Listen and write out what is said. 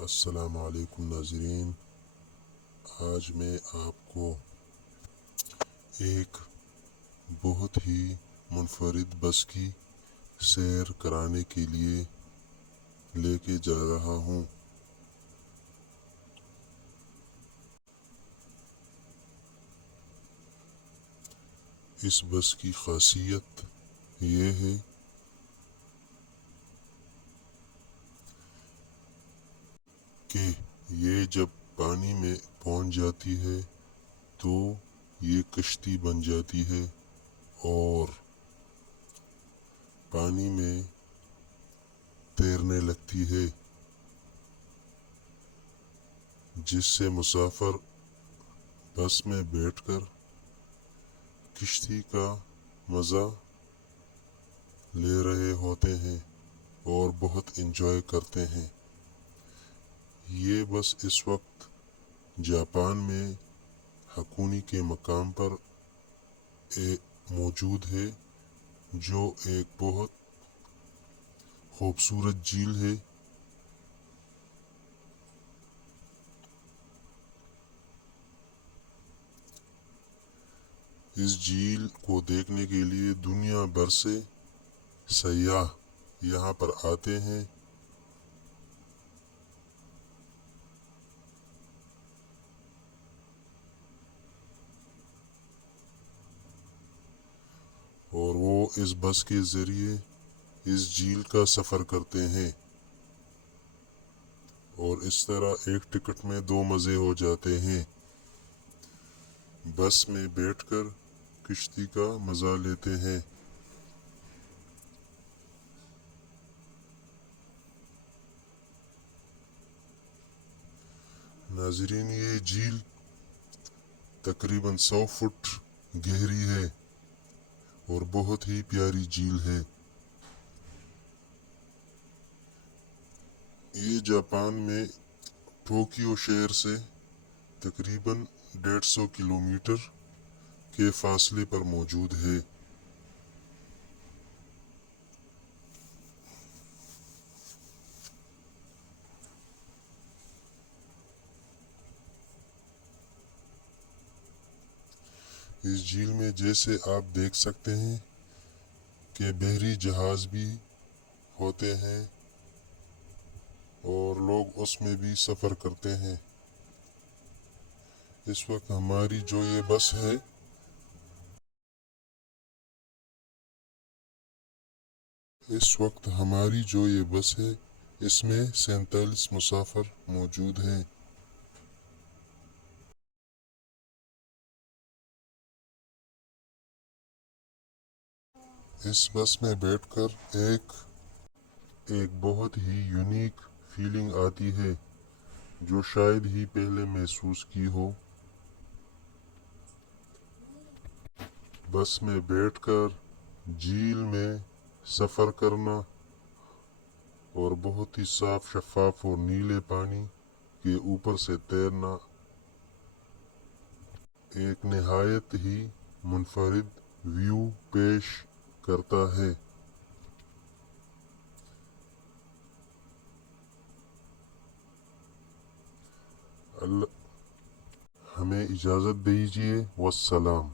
السلام علیکم ناظرین، آج میں آپ کو ایک بہت ہی منفرد بس کی سیر کرانے کے لیے لے کے جا رہا ہوں۔ اس بس کی خاصیت یہ ہے کہ یہ جب پانی میں پہنچ جاتی ہے تو یہ کشتی بن جاتی ہے اور پانی میں تیرنے لگتی ہے، جس سے مسافر بس میں بیٹھ کر کشتی کا مزہ لے رہے ہوتے ہیں اور بہت انجوائے کرتے ہیں۔ یہ بس اس وقت جاپان میں ہکونی کے مقام پر موجود ہے، جو ایک بہت خوبصورت جھیل ہے۔ اس جھیل کو دیکھنے کے لیے دنیا بھر سے سیاح یہاں پر آتے ہیں۔ اور وہ اس بس کے ذریعے اس جھیل کا سفر کرتے ہیں، اور اس طرح ایک ٹکٹ میں دو مزے ہو جاتے ہیں۔ بس میں بیٹھ کر کشتی کا مزہ لیتے ہیں۔ ناظرین، یہ جھیل تقریباً 100 فٹ گہری ہے اور بہت ہی پیاری جھیل ہے۔ یہ جاپان میں ٹوکیو شہر سے تقریباً 150 کلومیٹر کے فاصلے پر موجود ہے۔ اس جھیل میں جیسے آپ دیکھ سکتے ہیں کہ بحری جہاز بھی ہوتے ہیں اور لوگ اس میں بھی سفر کرتے ہیں۔ اس وقت ہماری جو یہ بس ہے اس میں 47 مسافر موجود ہیں۔ اس بس میں بیٹھ کر ایک بہت ہی یونیک فیلنگ آتی ہے جو شاید ہی پہلے محسوس کی ہو۔ بس میں بیٹھ کر جھیل میں سفر کرنا اور بہت ہی صاف شفاف اور نیلے پانی کے اوپر سے تیرنا ایک نہایت ہی منفرد ویو پیش کرتا ہے۔ ہمیں اجازت دیجیے، والسلام۔